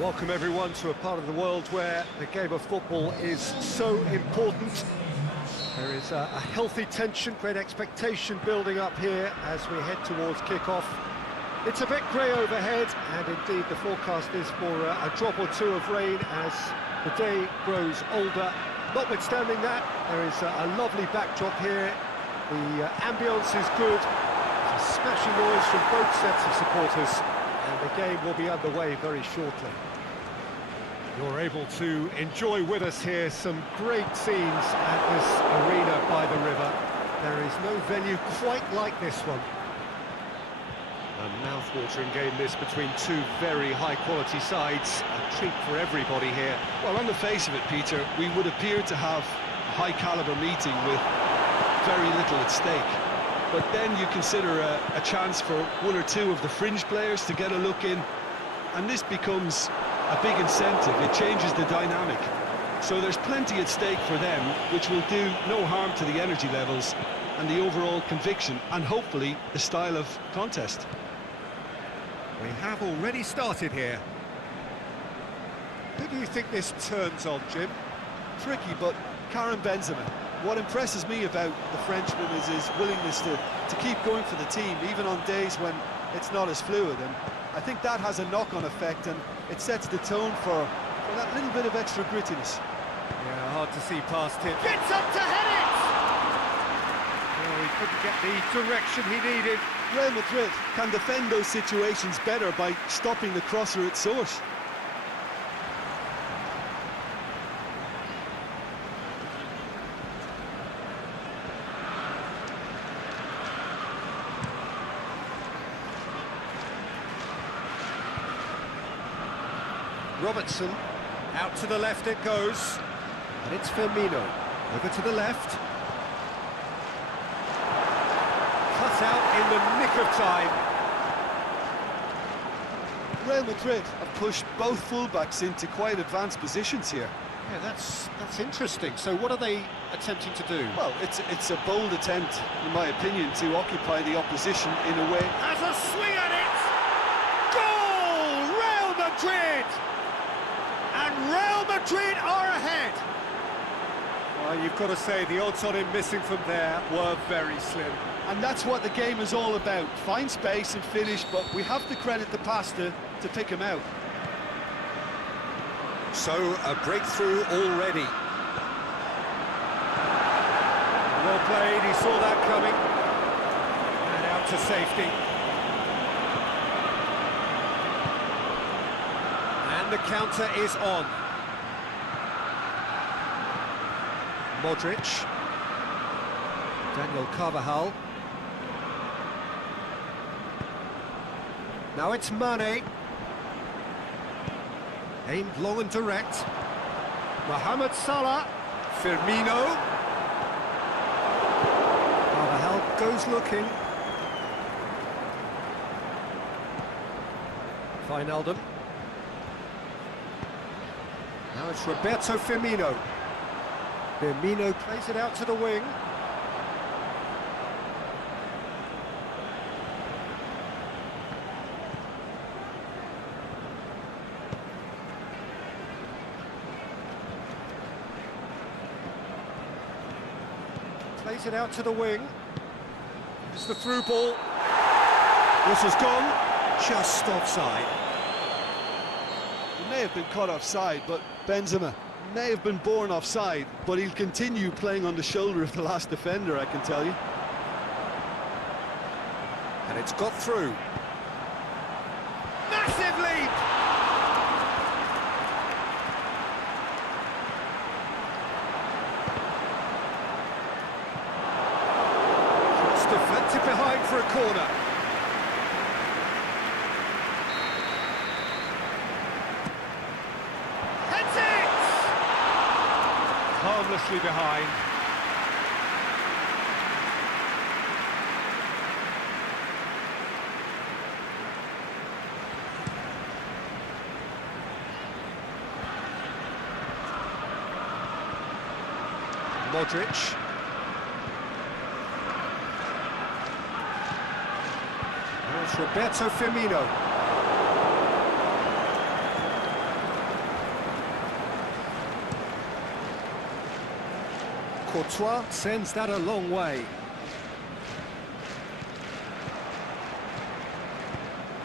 Welcome everyone to a part of the world where the game of football is so important. There is a healthy tension, great expectation building up here as we head towards kick-off. It's a bit grey overhead, and indeed the forecast is for a drop or two of rain as the day grows older. Notwithstanding that, there is a lovely backdrop here. The ambience is good. There's a smashing noise from both sets of supporters, and the game will be underway very shortly. You're able to enjoy with us here some great scenes at this arena by the river. There is no venue quite like this one. A mouth-watering game this between two very high-quality sides. A treat for everybody here. Well, on the face of it, Peter, we would appear to have a high-caliber meeting with very little at stake. But then you consider a chance for one or two of the fringe players to get a look in, and this becomes a big incentive. It changes the dynamic. So there's plenty at stake for them, which will do no harm to the energy levels and the overall conviction, and hopefully the style of contest. We have already started here. Who do you think this turns on, Jim? Tricky, but Karim Benzema. What impresses me about the Frenchman is his willingness to keep going for the team, even on days when it's not as fluid. And I think that has a knock-on effect, and it sets the tone for that little bit of extra grittiness. Yeah, hard to see past him. Gets up to head it! Oh, he couldn't get the direction he needed. Real Madrid can defend those situations better by stopping the crosser at source. Robertson, out to the left it goes, and it's Firmino, over to the left. Cut out in the nick of time. Real Madrid have pushed both fullbacks into quite advanced positions here. Yeah, that's interesting. So what are they attempting to do? Well, it's a bold attempt, in my opinion, to occupy the opposition in a way. Has a swing at it! Goal! Real Madrid! And Real Madrid are ahead! Well, you've got to say, the odds on him missing from there were very slim. And that's what the game is all about. Find space and finish, but we have to credit the pass to pick him out. So, a breakthrough already. Well played, he saw that coming. And out to safety. And the counter is on. Modric. Daniel Carvajal. Now it's Mane. Aimed long and direct. Mohamed Salah. Firmino. Carvajal goes looking. Wijnaldum. Now it's Roberto Firmino. Firmino plays it out to the wing. Plays it out to the wing. It's the through ball. This has gone just offside. He may have been caught offside, but Benzema may have been born offside, but he'll continue playing on the shoulder of the last defender, I can tell you. And it's got through. Massive leap! It's deflected behind for a corner. Heads it! Harmlessly behind. Modric. Now it's Roberto Firmino. Courtois sends that a long way.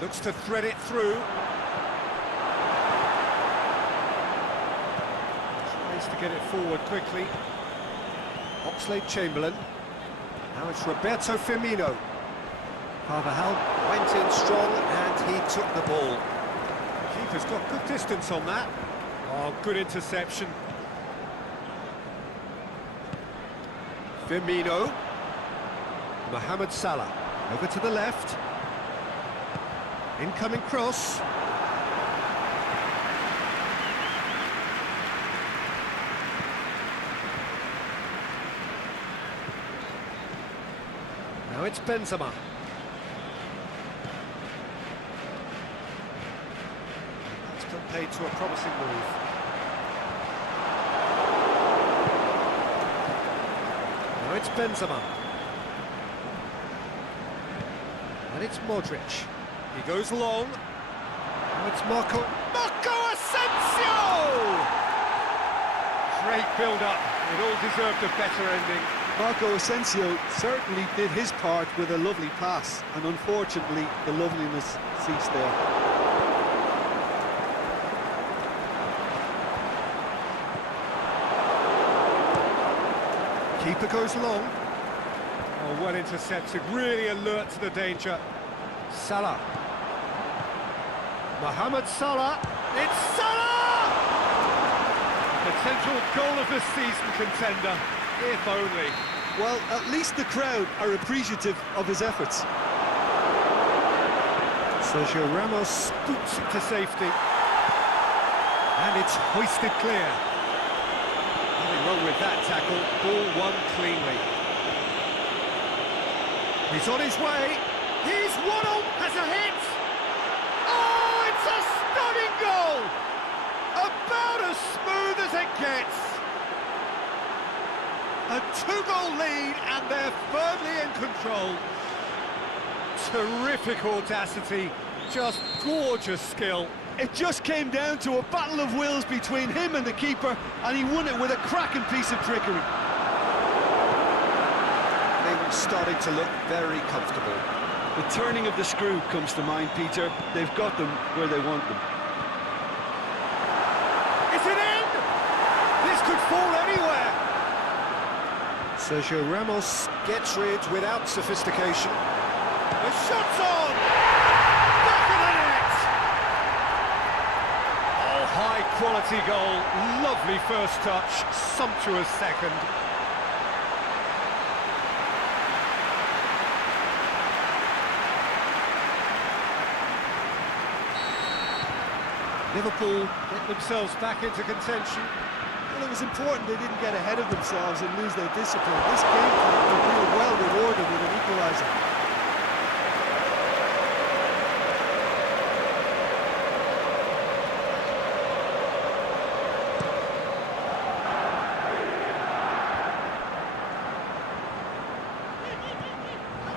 Looks to thread it through. Tries to get it forward quickly. Oxlade-Chamberlain. Now it's Roberto Firmino. Carvajal went in strong and he took the ball. Keeper's got good distance on that. Oh, good interception. Firmino. Mohamed Salah. Over to the left. Incoming cross. Now it's Benzema. That's put paid to a promising move. Now it's Benzema. And it's Modric. He goes long. Now it's Marco Asensio! Great build-up. It all deserved a better ending. Marco Asensio certainly did his part with a lovely pass, and unfortunately the loveliness ceased there. Keeper goes long. Oh, well intercepted, really alert to the danger. Salah. Mohamed Salah. It's Salah! Potential goal of the season contender, if only. Well, at least the crowd are appreciative of his efforts. Sergio Ramos boots it to safety. And it's hoisted clear. Nothing wrong with that tackle. Ball won cleanly. He's on his way. He's Waddle has a hit. Oh, it's a stunning goal. About as smooth as it gets. A two-goal lead and they're firmly in control. Terrific audacity, just gorgeous skill. It just came down to a battle of wills between him and the keeper, and he won it with a cracking piece of trickery. Things starting to look very comfortable. The turning of the screw comes to mind, Peter. They've got them where they want them. Is it in? This could fall anywhere. Sergio Ramos gets rid without sophistication. The shot's on! Back of the net! Oh, high quality goal. Lovely first touch, sumptuous second. Liverpool get themselves back into contention. Well, it was important they didn't get ahead of themselves and lose their discipline. This game could be well rewarded with an equaliser.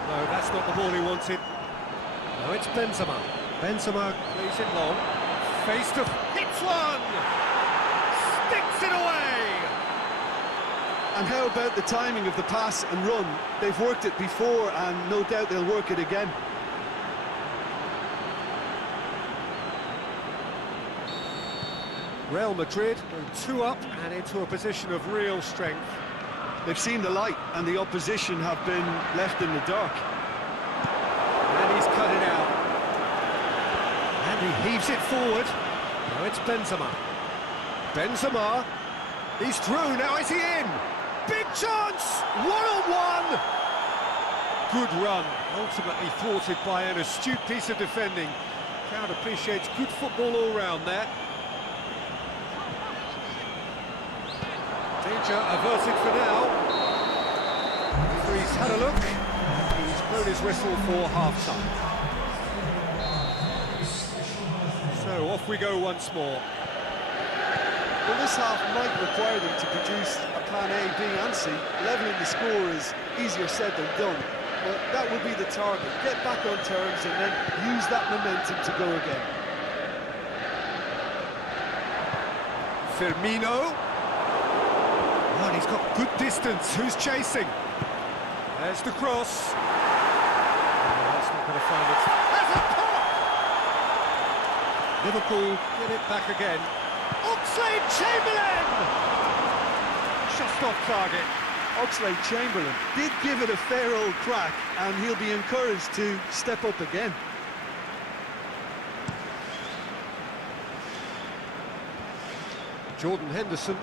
No, that's not the ball he wanted. No, it's Benzema. Benzema plays it long. Face to hits one! Sticks it away! And how about the timing of the pass and run? They've worked it before and no doubt they'll work it again. Real Madrid go 2 up and into a position of real strength. They've seen the light and the opposition have been left in the dark. And he's cut it out. And he heaves it forward. Now it's Benzema. Benzema. He's through, now is he in? Big chance! One-on-one! Good run, ultimately thwarted by an astute piece of defending. Crowd appreciates good football all round there. Danger averted for now. Referee's had a look. He's blown his whistle for half-time. So off we go once more. Well, this half might require them to produce a plan A, B and C. Levelling the score is easier said than done, but that would be the target. Get back on terms and then use that momentum to go again. Firmino. Oh, and he's got good distance. Who's chasing? There's the cross. Oh, that's not going to find it. There's a pop! Liverpool get it back again. Oxlade-Chamberlain! Just off target. Oxlade-Chamberlain did give it a fair old crack, and he'll be encouraged to step up again. Jordan Henderson.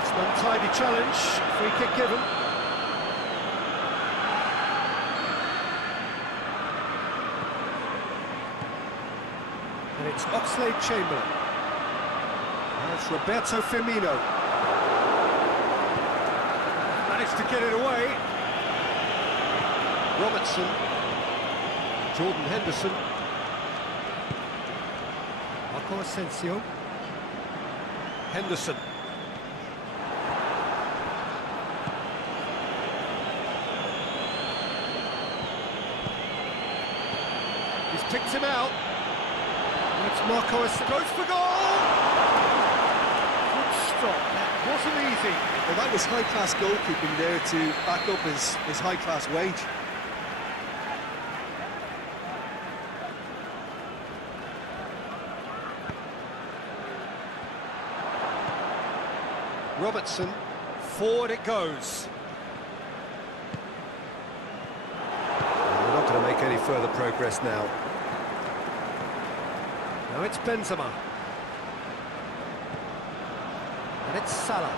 It's an untidy challenge. Free kick given. And it's Oxlade-Chamberlain. That's Roberto Firmino. Managed to get it away. Robertson. Jordan Henderson. Marco Asensio. Henderson. He's picked him out. It's Marco Asensio. Goes for goal! Good stop. That wasn't easy. Well, that was high-class goalkeeping there to back up his high-class wage. Robertson, forward it goes. We're not going to make any further progress now. Now it's Benzema. And it's Salah.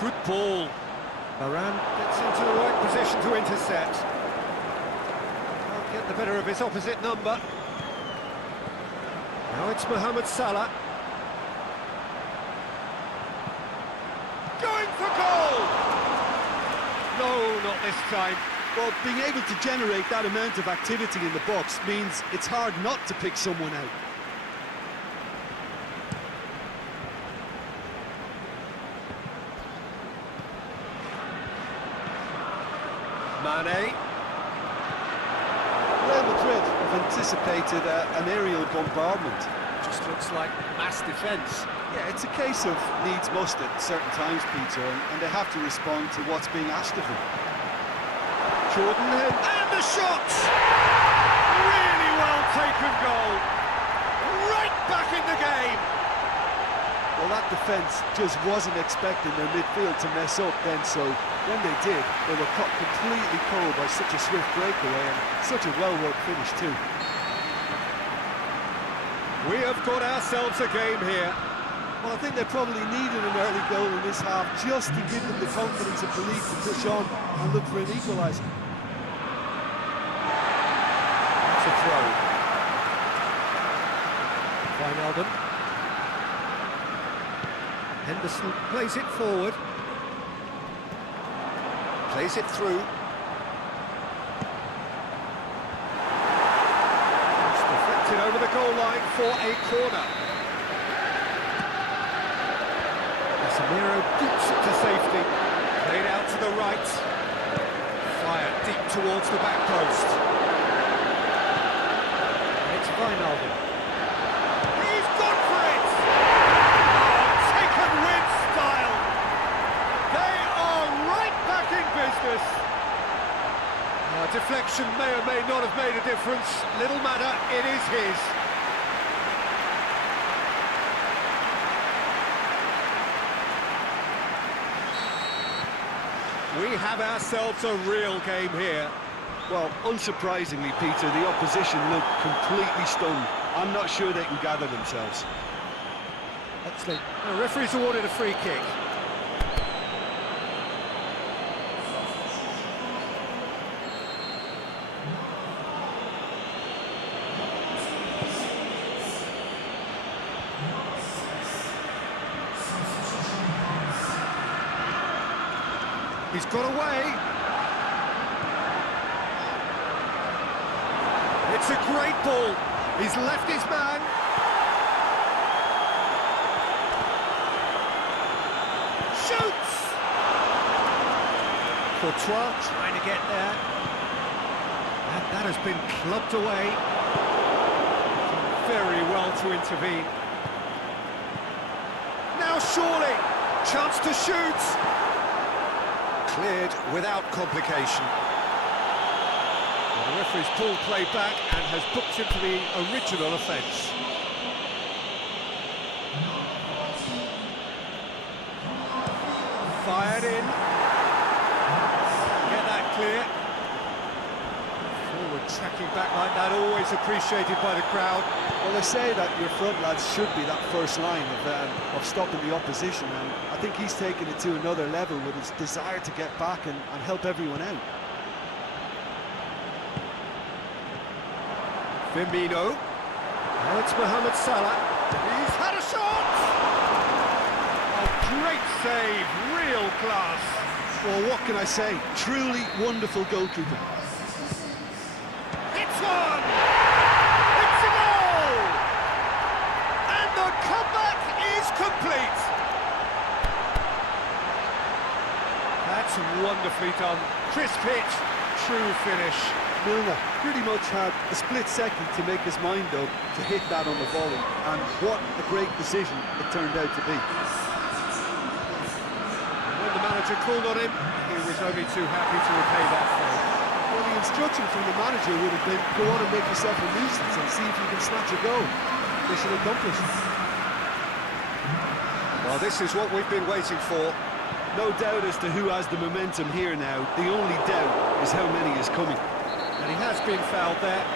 Good ball. Varane gets into the right position to intercept. Can't get the better of his opposite number. Now it's Mohamed Salah. Going for goal! No, not this time. Well, being able to generate that amount of activity in the box means it's hard not to pick someone out. Mane. Real Madrid have anticipated an aerial bombardment. Just looks like mass defence. Yeah, it's a case of needs must at certain times, Peter, and they have to respond to what's being asked of them. Jordan and the shot! Really well taken goal. Right back in the game. Well, that defence just wasn't expecting their midfield to mess up then, so when they did, they were caught completely cold by such a swift breakaway and such a well-worked finish too. We have got ourselves a game here. Well, I think they probably needed an early goal in this half just to give them the confidence and belief to push on and look for an equaliser. That's a throw. Wijnaldum. Henderson plays it forward. Plays it through. It's deflected over the goal line for a corner. Casemiro deeps it to safety. Played out to the right. Fired deep towards the back post. And it's Wijnaldum. He's gone for it! Oh, taken with style. They are right back in business. Deflection may or may not have made a difference. Little matter, it is his. We have ourselves a real game here. Well, unsurprisingly, Peter, the opposition look completely stunned. I'm not sure they can gather themselves. Actually, the referee's awarded a free kick. He's got away. It's a great ball. He's left his man. Shoots! Courtois trying to get there. And that has been clubbed away. Very well to intervene. Now surely, chance to shoot! Cleared without complication. Well, the referee's pulled play back and has booked him for the original offence. Fired in. Get that clear. Forward tracking back like that, always appreciated by the crowd. Well, they say that your front lads should be that first line of stopping the opposition, and I think he's taken it to another level with his desire to get back and help everyone out. Firmino. Now it's Mohamed Salah. He's had a shot! Oh, great save, real class. Well, what can I say? Truly wonderful goalkeeping. It's one! It's a goal! And the comeback is complete. That's wonderfully done. Crisp hit, true finish. Milner pretty much had a split second to make his mind up to hit that on the volley, and what a great decision it turned out to be. When the manager called on him, he was only too happy to repay that favour. Well, the instruction from the manager would have been, go on and make yourself a nuisance and see if you can snatch a goal. Mission accomplished. Well, this is what we've been waiting for. No doubt as to who has the momentum here now. The only doubt is how many is coming. And he has been fouled there.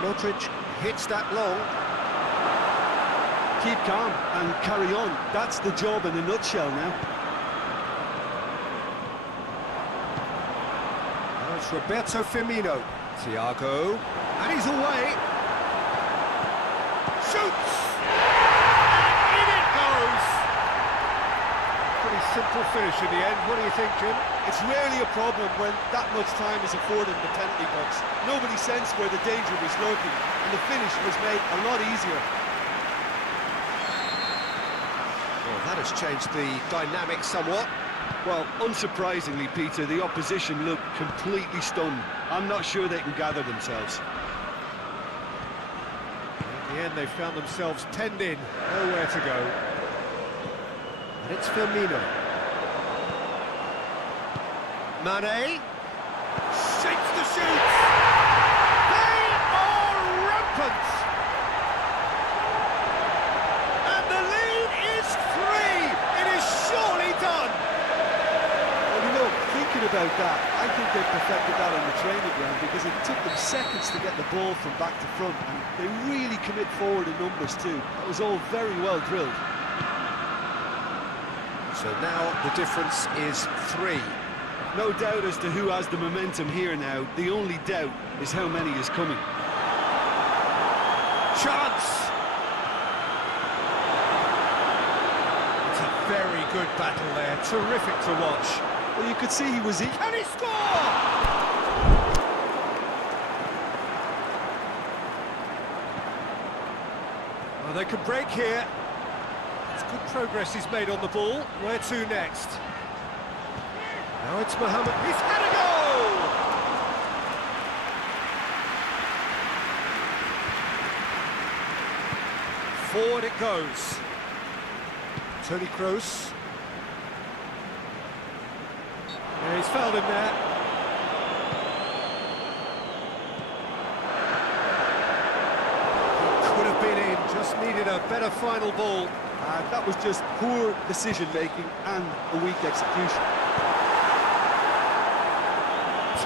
Modric hits that long. Keep calm and carry on. That's the job in a nutshell now. Now it's Roberto Firmino. Thiago. And he's away. Shoots! And in it goes! Pretty simple finish in the end. What do you think, Jim? It's rarely a problem when that much time is afforded in the penalty box. Nobody sensed where the danger was lurking, and the finish was made a lot easier. Well, that has changed the dynamic somewhat. Well, unsurprisingly, Peter, the opposition look completely stunned. I'm not sure they can gather themselves. In the end, they found themselves penned in, nowhere to go. And it's Firmino. Mane shakes the shoots. They are rampant. And the lead is 3. It is surely done. Well, you know, thinking about that, I think they perfected that on the training ground because it took them seconds to get the ball from back to front, and they really commit forward in numbers too. That was all very well drilled. So now the difference is 3. No doubt as to who has the momentum here now. The only doubt is how many is coming. Chance! It's a very good battle there. Terrific to watch. Well, you could see he was... Can he score? Well, they could break here. It's good progress he's made on the ball. Where to next? Now it's Mohamed. He's had a goal! Forward it goes. Toni Kroos. Yeah, he's fouled him there. He could have been in, just needed a better final ball. That was just poor decision-making and a weak execution.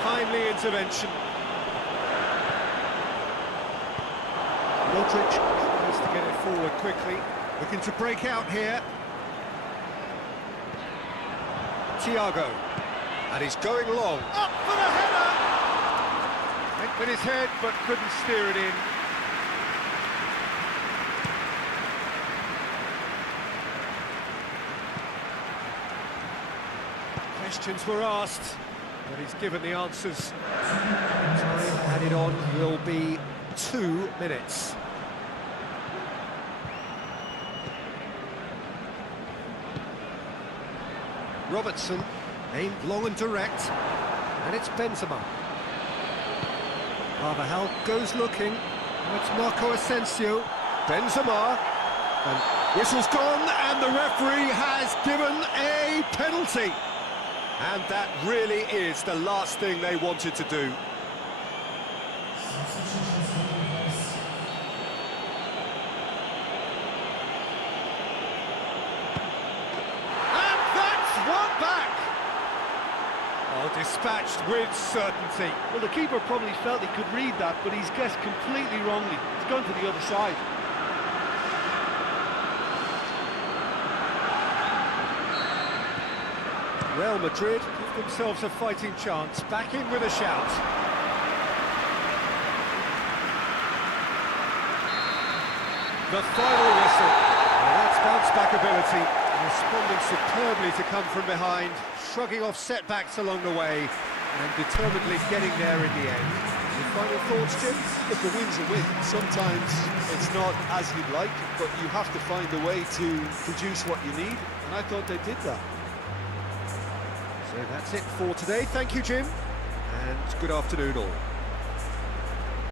Timely intervention. Modric tries to get it forward quickly. Looking to break out here. Thiago. And he's going long. Up for the header! Went with his head, but couldn't steer it in. Questions were asked, but he's given the answers. Time added on will be 2 minutes. Robertson. Aimed long and direct, and it's Benzema. Carvajal goes looking. Now it's Marco Asensio. Benzema. And whistle's gone, and the referee has given a penalty. And that really is the last thing they wanted to do. And that's one back! Oh, dispatched with certainty. Well, the keeper probably felt he could read that, but he's guessed completely wrongly. He's gone to the other side. Real Madrid give themselves a fighting chance, back in with a shout. The final whistle. Well, that's bounce-back ability, responding superbly to come from behind, shrugging off setbacks along the way, and determinedly getting there in the end. Your final thoughts, Jim? If the win's a win, sometimes it's not as you'd like, but you have to find a way to produce what you need, and I thought they did that. So that's it for today. Thank you, Jim, and good afternoon all.